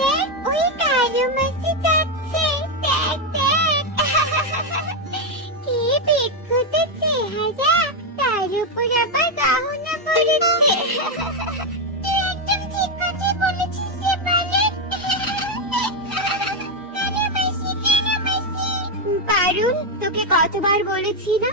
দেখ ওই কালো মাছি যাচ্ছে, দেখ দেখ। কি বিকৃত চেহারা, তার উপর আবার গহনা পড়েছে। তুই একদম ঠিক কথা বলেছিস শেফালি। কালো মাছি, কালো মাছি। পারুল, তোকে কতবার বলেছি না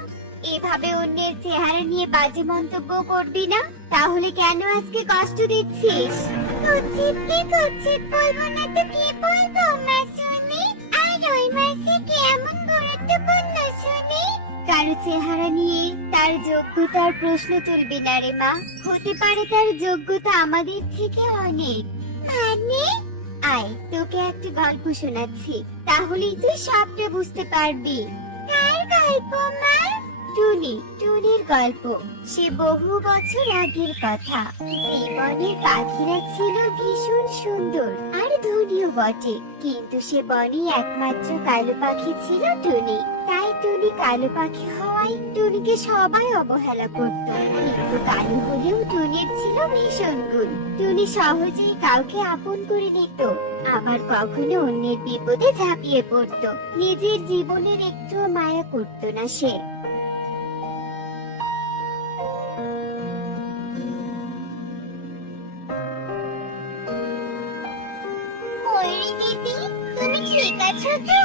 এভাবে অন্যের চেহারা নিয়ে বাজে মন্তব্য করবি না? তাহলে কেন আজকে কষ্ট দিচ্ছিস? কুচিত বলবো না তো কি বলবো মা শুনি? আর ওই মাসে কেমন গুরুত্বপূর্ণ শুনি? কারো চেহারা নিয়ে তার যোগ্যতার প্রশ্ন তুলবি না রে মা। হতে পারে তার যোগ্যতা আমাদের থেকে অনেক। মানে? আয় তোকে একটা গল্প শোনাচ্ছি, তাহলেই তুই সবটা বুঝতে পারবি। কার গল্প মা? টুনির গল্প। সে বহু বছর আগের কথা। এই বনের পাখিরা ছিল ভীষণ সুন্দর আর ধনীও বটে, কিন্তু সে বনে একমাত্র কালো পাখি ছিল টুনি। তাই টুনি কালো পাখি হওয়ায় টুনিকে সবাই অবহেলা করত। কিন্তু কালো হলেও টুনির ছিল ভীষণ গুণ। টুনি সহজেই কাউকে আপন করে নিত, আবার কখনো অন্যের বিপদে ঝাঁপিয়ে পড়তো। নিজের জীবনের একটু মায়া করত না সে। দিদি, তুমি ঠিক আছো তো?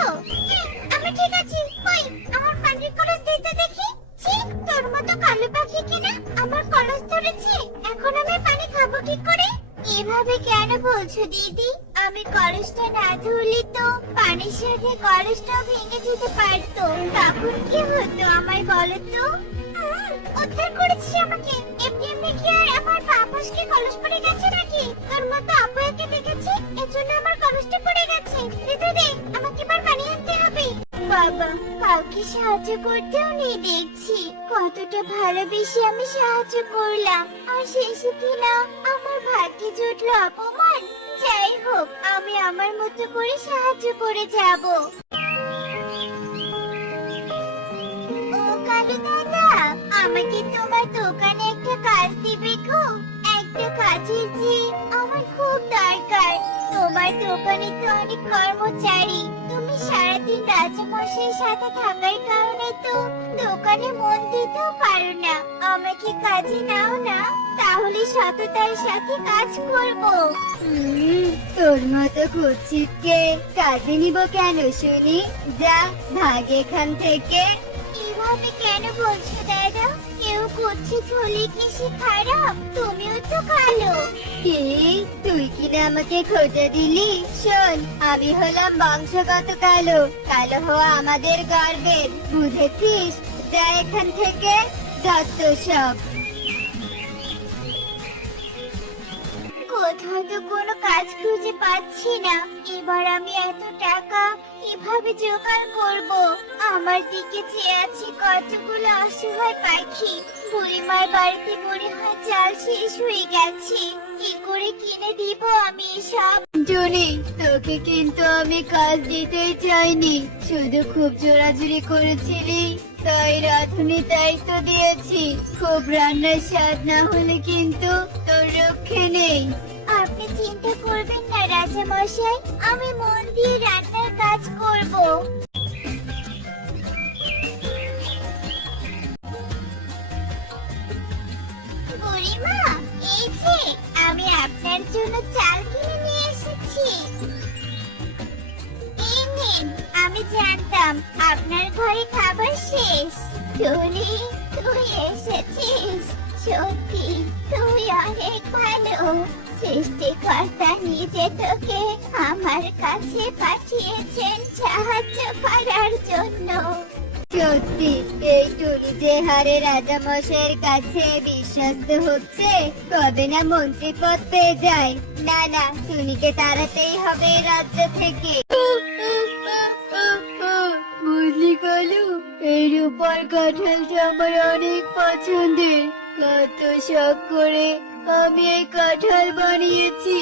আমি ঠিক আছি। কই আমার পানির কলস দিতে দেখি। ছি, তোর মতো কালো পাখি কিনা আমার কলস ধরেছে, এখন আমি পানি খাবো কি করে? এভাবে কেন বলছো দিদি? আমি কলসটা না ধরলে তো পানির সাথে কলসটাও ভেঙে যেতে পারতো। তখন কি হতো আমার বলো তো? উদ্ধার করেছিস আমাকে। এমনি এমনি কি আর আমার বাপসকে কলস পড়ে গেছে নাকি? তোর মতো আপুকে দেখেছি, এজন্য আমার কলসটা পড়ে গেছে। দিদি দে, আমাকে এবার পানি আনতে হবে। বাবা, কাউকে সাহায্য করতেও নেই দেখছি। কতটা ভালোবেসে আমি সাহায্য করলাম, আর শেষে কিনা আমার ভাগ্যে জুটলো অপমান। যাই হোক, আমি আমার মতো করে সাহায্য করে যাব। ও কালু দাদা, আমাকে তোমার দোকানে একটা কাজ দিবে গো? একটা কাজের যে আমার খুব দরকার। তোমার দোকানে তো অনেক কর্মচারী, তুমি সারাদিন রাজামশাইয়ের সাথে থাকার কারণে তো দোকানে মন দিতেও পারো না। আমাকে কাজে নাও না, তাহলে সততার সাথে কাজ করব। তোর মতো কুচিতকে কাজে নিব কেন শুনি? যা ভাগ এখান থেকে। এভাবে কেন বলছো দাদা? কেউ কুচিত হলে কি সে খারাপ? তুমিও তো কালো। কি তুই কিনা আমাকে খোঁজা দিলি? শোন, আমি হলাম বংশগত কালো। কালো হওয়া আমাদের গর্বের, বুঝেছিস? যা এখান থেকে, যত সব। কোথাও তো কোনো কাজ খুঁজে পাচ্ছি না। এবার আমি এত টাকা কিভাবে জোগাড় করব? আমার দিকে চেয়ে আছে কতগুলো অসহায় পাখি। বুড়িমার বাড়িতে মনে হয় চাল শেষ হয়ে গেছে। কি করে কিনে দিব আমি সব? জুনি, তোকে কিন্তু আমি কাজ দিতেই চাইনি, শুধু খুব জোরাজুরি করেছিলি, তাই রাঁধুনি দায়িত্ব দিয়েছি। খুব রান্নার স্বাদ না হলে কিন্তু তোর রক্ষে নেই। আপনি চিন্তা করবেন না রাজা মশাই, আমি মন দিয়ে রান্নার কাজ করব। বুড়িমা, এই যে আমি আপনার জন্য চাল কিনে নিয়ে এসেছি। এই নিন, আমি জানতাম আপনার ঘরে খাবার শেষ। টুনি, তুই এসেছিস, সত্যি তুই অনেক ভালো। সৃষ্টিকর্তা নিজে তোকে আমার কাছে পাঠিয়েছেন সাহায্য করার জন্য। সত্যি এই টুনি যে হারে রাজামশাইয়ের কাছে বিশ্বস্ত হচ্ছে, কবে না মন্ত্রী পদ পেয়ে যায়। না না, টুনিকে তাড়াতেই হবে রাজ্য থেকে। বুঝলি কালু, এর উপর কাঁঠালটা আমার অনেক পছন্দের। কত শখ করে আমি এই কাঁঠাল বানিয়েছি।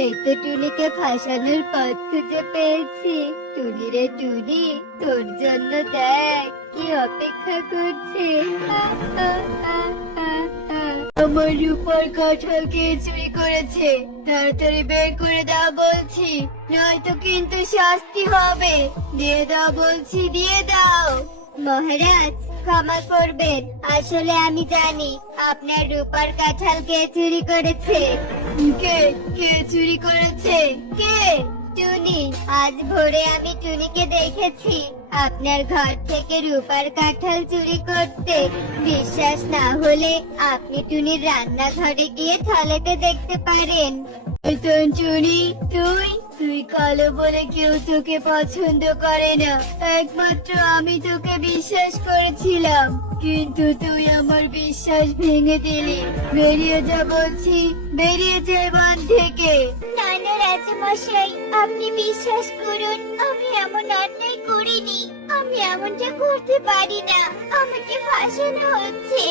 এই তো টুনিকে ফাঁসানোর পথ খুঁজে পেয়েছি। টুনি রে টুনি, তোর জন্য দেখ কি অপেক্ষা করছে। আমার রূপার কাঁঠাল কে চুরি করেছে? তাড়াতাড়ি বের করে দাও বলছি, নয়তো কিন্তু শাস্তি হবে। দিয়ে দাও বলছি, দিয়ে দাও। মহারাজ ক্ষমা করবেন, আসলে আমি জানি আপনার রূপার কাঁঠাল কে চুরি করেছে। কে কে চুরি করেছে? কে? টুনি। আজ ভোরে আমি টুনিকে দেখেছি আপনার ঘর থেকে রূপার কাঁঠাল চুরি করতে। বিশ্বাস না হলে আপনি টুনির রান্নাঘরে গিয়ে থালাতে দেখতে পারেন। টুনি, তুই তুই কালো বলে কেউ তোকে পছন্দ করে না। একমাত্র আমি তোকে বিশ্বাস করেছিলাম, কিন্তু তুই আমার বিশ্বাস ভেঙে দিলি। বেরিয়ে যা বলছি, বেরিয়ে যা বান থেকে। না না রাজমশাই, আপনি বিশ্বাস করুন, আমি এমন অন্যায় করিনি। আমি এমনটা করতে পারি না, আমাকে ফাঁসানো হচ্ছে।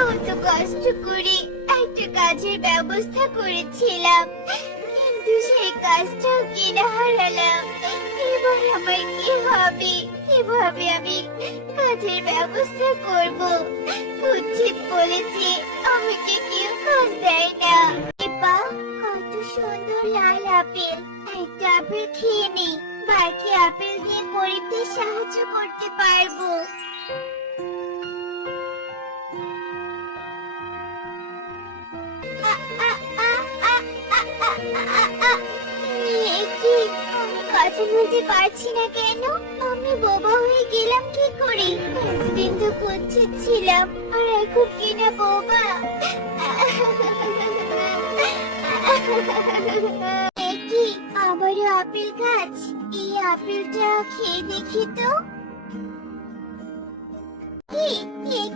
কত কষ্ট করে একটা কাজের ব্যবস্থা করেছিলাম, কিন্তু সেই কাজটাও কিনা হারালাম। এবার আমার কি হবে? কিভাবে আমি কাজের ব্যবস্থা করব? উচিত বলেছে আমাকে কেউ কাজ দেয় না। এবা, কত সুন্দর লাল আপেল। একটা আপেল খেয়ে নেই, বাকি আপেল দিয়ে গরিবদের সাহায্য করতে পারবো। কথা বলতে পারছি না কেন? আমি বোবা হয়ে গেলাম কি করে? এতদিন তো কুচ্ছিত ছিলাম, আর এখন কিনা বোবা। কি আবারও আপেল গাছ? এই আপেলটা খেয়ে দেখি তো।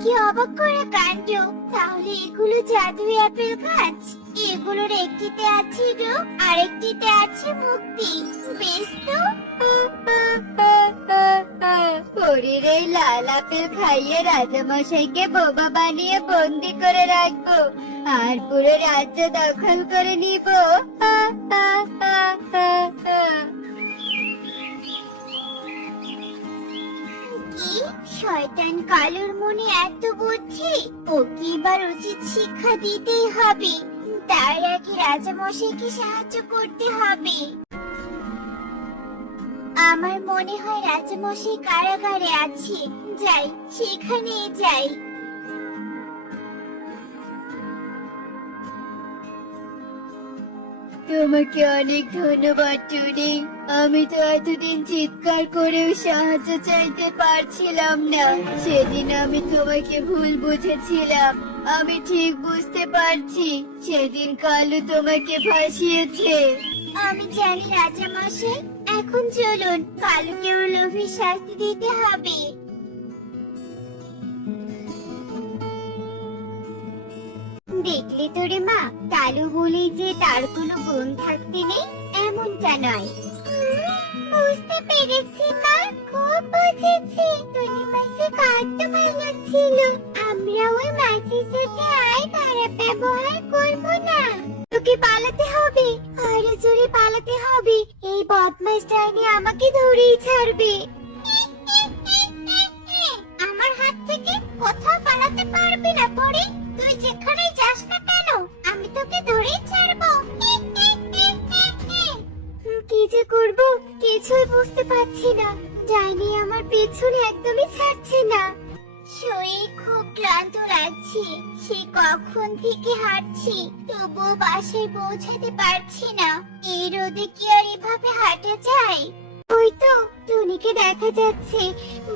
কি অবাক করা কাণ্ড! তাহলে এগুলো জাদুই আপেল গাছ। এগুলোর একটিতে আছে রোগ, আরেকটিতে আছে মুক্তি। বেশ তো। পরীর এই লাল আপেল খাইয়ে রাজামশাইকে বোবা বানিয়ে বন্দি করে রাখবো, আর পুরো রাজ্য দখল করে নিব। কি শয়তান কালুর মনে এত বুদ্ধি! ওকে এবার উচিত শিক্ষা দিতেই হবে। তার আগে রাজামশাইকে সাহায্য করতে হবে। আমার মনে হয় রাজামশাই কারাগারে আছে। যাই, সেখানে যাই। তোমাকে অনেক ধন্যবাদ টুনি। আমি তো এতদিন চিৎকার করেও সাহায্য চাইতে পারছিলাম না। সেদিন আমি তোমাকে ভুল বুঝেছিলাম। আমি ঠিক বুঝতে পারছি সেদিন কালু তোমাকে ফাঁসিয়েছে। আমি জানি রাজামশাই, এখন চলুন, কালুকেও লোভী শাস্তি দিতে হবে। দেখলি তো রে মা, কালু বলে যে তার কোনো গুণ থাকতে নেই, এমনটা নয়। বুঝতে পেরেছি মা, খুব বুঝেছি। টুনি মাসি কত ভালো ছিল। আমরা ওই মাসির সাথে আর খারাপ ব্যবহার করবো না। তোকে পালাতে হবে, আরো জোরে পালাতে হবে। এই বদমাইশ ডাইনি আমাকে ধরেই ছাড়বে। আমার হাত থেকে কোথাও পালাতে পারবি না পরি। তুই যেখানেই যাস না কেন, আমি তোকে ধরেই ছাড়বো। কি যে করব কিছুই বুঝতে পারছি না। ডাইনি আমার পেছনে একদমই ছাড়ছে না। শরীর খুব ক্লান্ত লাগছে, সে কখন থেকে হাঁটছি, তবুও বাসায় পৌঁছাতে পারছি না। এই রোদে কি আর এভাবে হাঁটা যায়? ওই তো টুনিকে দেখা যাচ্ছে।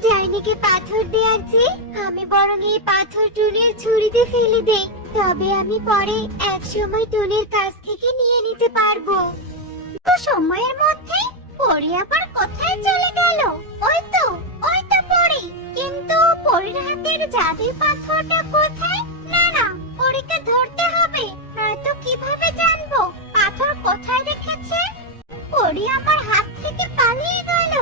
ডাইনিকে পাথর দেওয়ার যে, আমি বরং এই পাথর টুনির ঝুড়িতে ফেলে দেই। তবে আমি পরে এক সময় টুনির কাছ থেকে নিয়ে নিতে পারবো। তো সময়ের মধ্যে পরি আবার কোথায় চলে গেল? ওই তো পরি। কিন্তু পরির হাতের জাদুর পাথরটা কোথায়? না না, পরিকে ধরতে হবে, নয়তো কিভাবে জানবো পাথর কোথায় রেখেছে? পরি আমার হাত থেকে পালিয়ে গেল।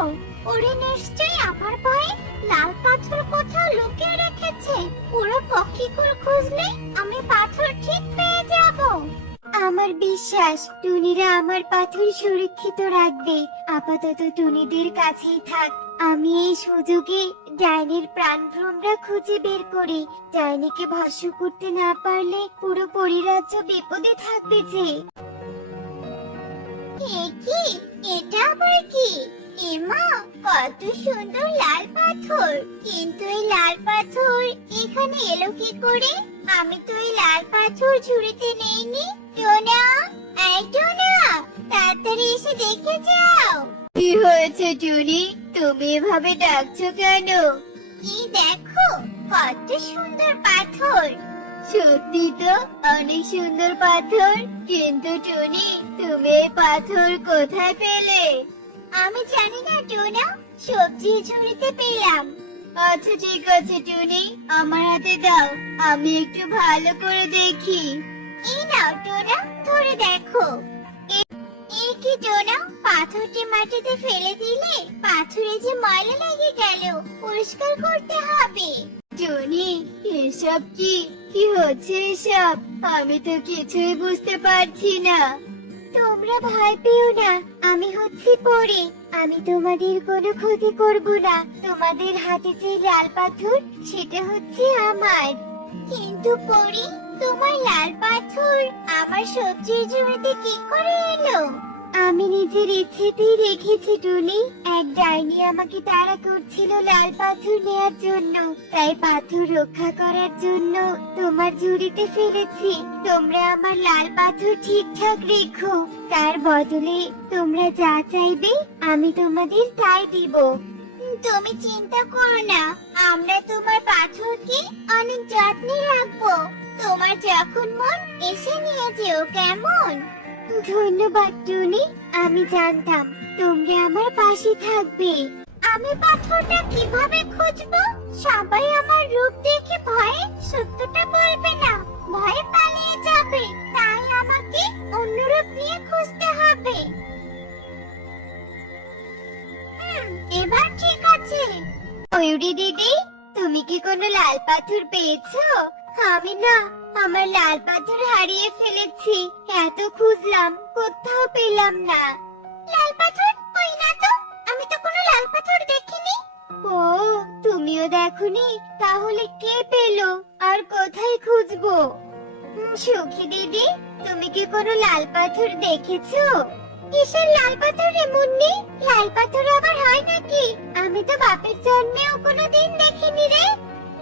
পরি নিশ্চয়ই আমার ভয়ে লাল পাথর কোথাও লুকিয়ে রেখেছে। পুরো পক্ষীকুল খুঁজলে আমি পাথর ঠিক পেয়ে যাব। আমার বিশ্বাস টুনিরা আমার পাথর সুরক্ষিত রাখবে। আপাতত টুনিদের কাছেই থাক। আমি এই সুযোগে ডাইনির প্রাণভ্রমরা খুঁজে বের করি। ডাইনিকে ভস্ম করতে না পারলে পুরো পরিরাজ্য বিপদে থাকবে যে। কি এটা আবার কি? এমা, কত সুন্দর লাল পাথর! কিন্তু এই লাল পাথর এখানে এলো কি করে? আমি তো এই লাল পাথর ঝুড়িতে নেইনি। টোনা, এই টোনা, তাড়াতাড়ি এসে দেখে যাও। কি হয়েছে টুনি? তুমি এভাবে ডাকছো কেন? এই দেখো, কত সুন্দর পাথর! সত্যি তো অনেক সুন্দর পাথর, কিন্তু টুনি তুমি এই পাথর কোথায় পেলে? আমি জানি না টোনা, সবজির ঝুড়িতে পেলাম। আচ্ছা ঠিক আছে টুনি, আমার হাতে দাও, আমি একটু ভালো করে দেখি। এই নাও টোনা, ধরে দেখো। এই কি টোনা, পাথরটি মাটিতে ফেলে দিলে পাথরে যে ময়লা লেগে গেল, পরিষ্কার করতে হবে। টুনি, এসব কি কি হচ্ছে এসব? আমি তো কিছুই বুঝতে পারছি না। তোমরা ভয় পেও না, আমি হচ্ছি পরি। আমি তোমাদের কোনো ক্ষতি করব না। তোমাদের হাতে যে লাল পাথর, সেটা হচ্ছে আমার। কিন্তু পরি, তোমার লাল পাথর আমার সবজির ঝুড়িতে কি করে এলো? আমি নিজের ইচ্ছেতেই রেখেছি টুনি। এক ডাইনি আমাকে তাড়া করছিল লাল পাথর নেয়ার জন্য, তাই পাথর রক্ষা করার জন্য তোমার ঝুড়িতে ফেলেছি। তোমরা আমার লাল পাথর ঠিকঠাক রেখো, তার বদলে তোমরা যা চাইবে আমি তোমাদের তাই দিব। তুমি চিন্তা করো না, আমরা তোমার পাথরকে অনেক যত্নে রাখবো। তোমার যখন মন এসে নিয়ে যেও, কেমন? ধন্যবাদ টুনি, আমি জানতাম তোমরা আমার পাশে থাকবে। আমি পাথরটা কিভাবে খুঁজবো? সবাই আমার রূপ দেখে ভয়ে সত্যটা বলবে না, ভয়ে পালিয়ে যাবে। তাই আমাকে অন্য রূপ নিয়ে খুঁজতে হবে। এবার ঠিক আছে। ময়ূরী দিদি, তুমি কি কোনো লাল পাথর পেয়েছো? আমি না, আমার লাল পাথর হারিয়ে ফেলেছি। এত খুঁজলাম, কোথাও পেলাম না। লাল পাথর? কই না তো, আমি তো কোনো লাল পাথর দেখিনি। ও, তুমিও দেখোনি? তাহলে কে পেলো আর কোথায় খুঁজবো? সুখী দিদি, তুমি কি কোনো লাল পাথর দেখেছো? কিসের লাল পাথর রে মুন্নি? লাল পাথর আবার হয় নাকি? আমি তো বাপের জন্মেও কোনোদিন দেখিনি রে।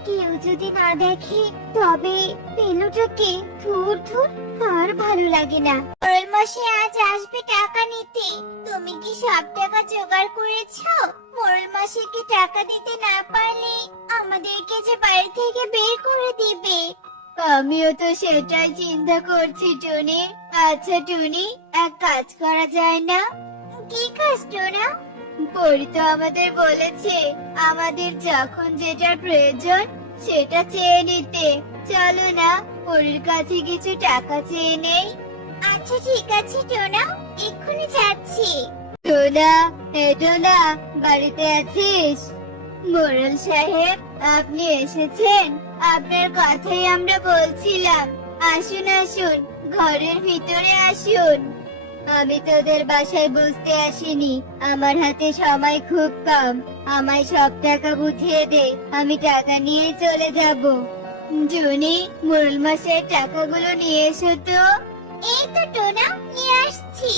কেউ যদি না দেখে তবে পেলোটা কে? ধুর ধুর, আর ভালো লাগে না। মোড়ল মশাই আজ আসবে টাকা নিতে। তুমি কি সব টাকা জোগাড় করেছো? মোড়ল মশাইকে টাকা দিতে না পারলে আমাদেরকে যে বাড়ি থেকে বের করে দিবে। আমিও তো সেটাই চিন্তা করছি টুনি। আচ্ছা টুনি, এক কাজ করা যায় না? কি কাজ টোনা? পরি তো আমাদের বলেছে আমাদের যখন যেটার প্রয়োজন সেটা চেয়ে নিতে। চলো না, পরির কাছে কিছু টাকা চেয়ে নেই। আচ্ছা ঠিক আছে টোনা, এক্ষুনি যাচ্ছি। টোনা, টোনা, বাড়িতে আছিস? মোড়ল সাহেব, আপনি এসেছেন? আপনার কথাই আমরা বলছিলাম। আসুন আসুন, ঘরের ভিতরে আসুন। আমি তোদের বাসায় বুঝতে আসিনি, আমার হাতে সময় খুব কম। আমায় সব টাকা বুঝিয়ে দে, আমি টাকা নিয়ে চলে যাব। জুনি, মোড়ল মশাইয়ের টাকাগুলো নিয়ে এসো তো। এই তো টোনা, নিয়ে আসছি।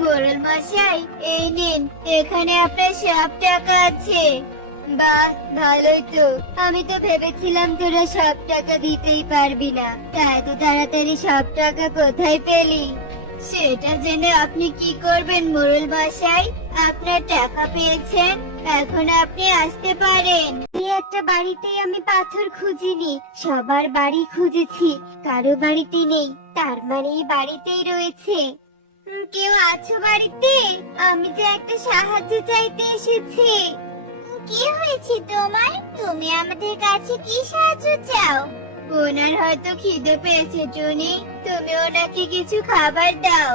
মোড়ল মশাই, এই নিন, এখানে আপনার সব টাকা আছে। বাহ, ভালোই তো। আমি তো ভেবেছিলাম তোরা সব টাকা দিতেই পারবি না। তা এত তাড়াতাড়ি সব টাকা কোথায় পেলি? সেটা জেনে আপনি কি করবেন মোড়ল মশাই? আপনার টাকা পেয়েছেন, এখন আপনি আসতে পারেন। এই একটা বাড়িতেই আমি পাথর খুঁজিনি, সবার বাড়ি খুঁজেছি, কারো বাড়িতে নেই। তার মানে এই বাড়িতেই রয়েছে। কেউ আছো বাড়িতে? আমি যে একটা সাহায্য চাইতে এসেছি। কি হয়েছে তোমার? তুমি আমাদের কাছে কি সাহায্য চাও? ওনার হয়তো খিদে পেয়েছে টুনি, তুমি ওনাকে কিছু খাবার দাও।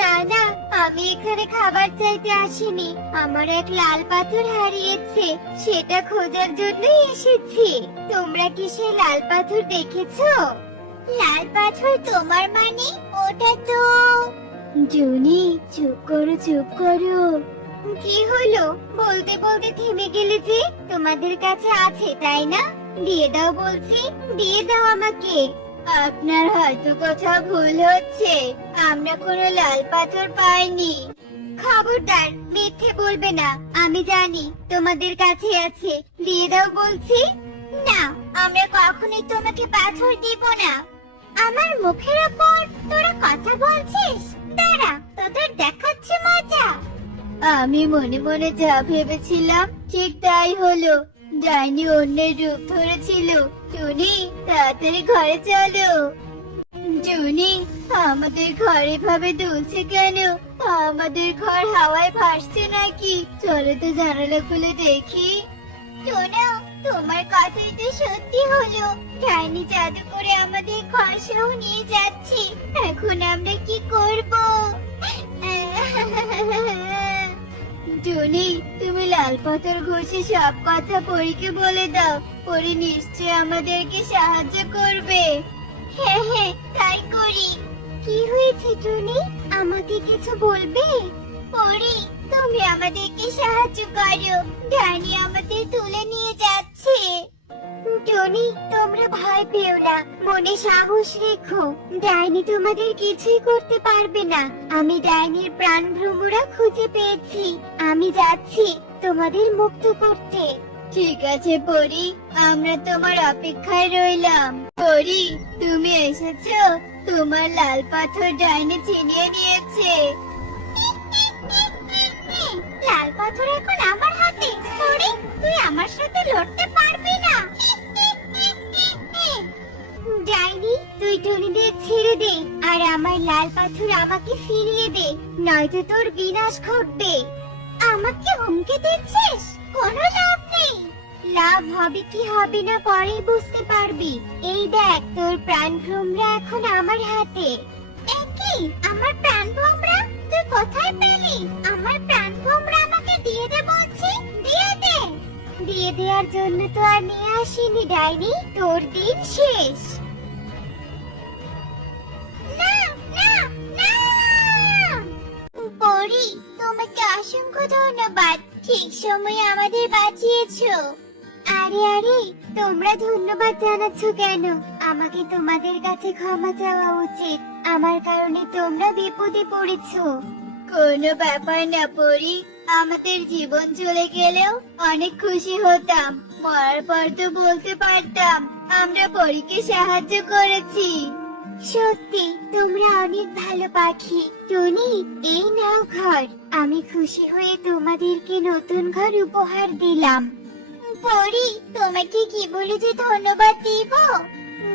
না না, আমি এখানে খাবার চাইতে আসিনি। আমার এক লাল পাথর হারিয়েছে, সেটা খোঁজার জন্যই এসেছি। তোমরা কি সেই লাল পাথর দেখেছো? লাল পাথর তোমার মানে? ওটা তো... জুনি, চুপ করো চুপ করো। কি হলো? বলতে বলতে থেমে গেলে যে? তোমাদের কাছে আছে তাই না? দিয়ে দাও বলছি, দিয়ে দাও আমাকে। আপনার হয়তো কোথাও ভুল হচ্ছে, আমরা কোনো লাল পাথর পাইনি। খবরদার, মিথ্যে বলবে না। আমি জানি তোমাদের কাছে আছে, দিয়ে দাও বলছি। না, আমরা কখনোই তোমাকে পাথর দিব না। আমার মুখের ওপর তোরা কথা বলছিস? দাঁড়া, তোদের দেখাচ্ছি মজা। আমি মনে মনে যা ভেবেছিলাম ঠিক তাই হলো। ডাইনি অন্যের রূপ ধরেছিল। টুনি, তাড়াতাড়ি ঘরে চলো। টুনি, আমাদের ঘর এভাবে দুলছে কেন? আমাদের ঘর হাওয়ায় ভাসছে নাকি? চলো তো জানালা খুলে দেখি। টুনা, তোমার কথাই তো সত্যি হলো। ডাইনি জাদু করে আমাদের ঘর সহ নিয়ে যাচ্ছে। এখন আমরা কি করব? টুনি, তুমি লাল পাথর ঘষে সব কথা পরীকে বলে দাও। পরি নিশ্চয় আমাদেরকে সাহায্য করবে। হ্যাঁ হ্যাঁ, তাই করি। কি হয়েছে টুনি? আমাকে কিছু বলবে? পরি, তুমি আমাদেরকে সাহায্য করো। ডাইনি আমাদের তুলে নিয়ে যাচ্ছে। টনি, তোমরা ভয় পেও না, মনে সাহস রেখো। ডাইনি তোমাদের কিছুই করতে পারবে না। আমি ডাইনির প্রাণ ভ্রমরা খুঁজে পেয়েছি। আমি যাচ্ছি তোমাদের মুক্ত করতে। ঠিক আছে পরি, আমরা তোমার অপেক্ষায় রইলাম। পরি, তুমি এসেছো? তোমার লাল পাথর ডাইনি ছিনিয়ে নিয়েছে। লাল পাথর এখন আমার হাতে। পরি, তুই আমার সাথে লড়তে পারবি না। ডাইনি, তুই টুনিদের ছেড়ে দে আর আমার লাল পাথর আমাকে ফিরিয়ে দে, নয়তো তোর বিনাশ ঘটবে। আমাকে হুমকি দিচ্ছিস? কোনো লাভ নেই। লাভ হবে কি হবে না পরেই বুঝতে পারবি। এই দেখ, তোর প্রাণ ভ্রমরা এখন আমার হাতে। কি? আমার প্রাণ ভ্রমরা? তুই কোথায় পেলি? আমার প্রাণ ভ্রমরা আমাকে দিয়ে দে বলছি, দিয়ে দে। দিয়ে দেওয়ার জন্য তো আর নিয়ে আসিনি ডাইনি, তোর দিন শেষ। না না না! পরি, তোমাকে অসংখ্য ধন্যবাদ। ঠিক সময়ে আমাদের বাঁচিয়েছো। আরে আরে, তোমরা ধন্যবাদ জানাচ্ছ কেন? আমাকে তোমাদের কাছে ক্ষমা চাওয়া উচিত। আমার কারণে তোমরা বিপদে পড়েছো। কোনো ব্যাপার না পরি, আমাদের জীবন চলে গেলেও অনেক খুশি হতাম। মরার পর তো বলতে পারতাম আমরা পরীকে সাহায্য করেছি। সত্যি তোমরা অনেক ভালো পাখি। টনি, এই নাও ঘর। আমি খুশি হয়ে তোমাদেরকে নতুন ঘর উপহার দিলাম। পরি, তোমাকে কি বলে যে ধন্যবাদ দিব?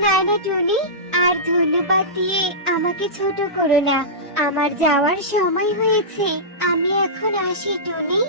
না না টুনি, আর ধন্যবাদ দিয়ে আমাকে ছোট করো না। আমার যাওয়ার সময় হয়েছে। আমি এখন আসি টুনি।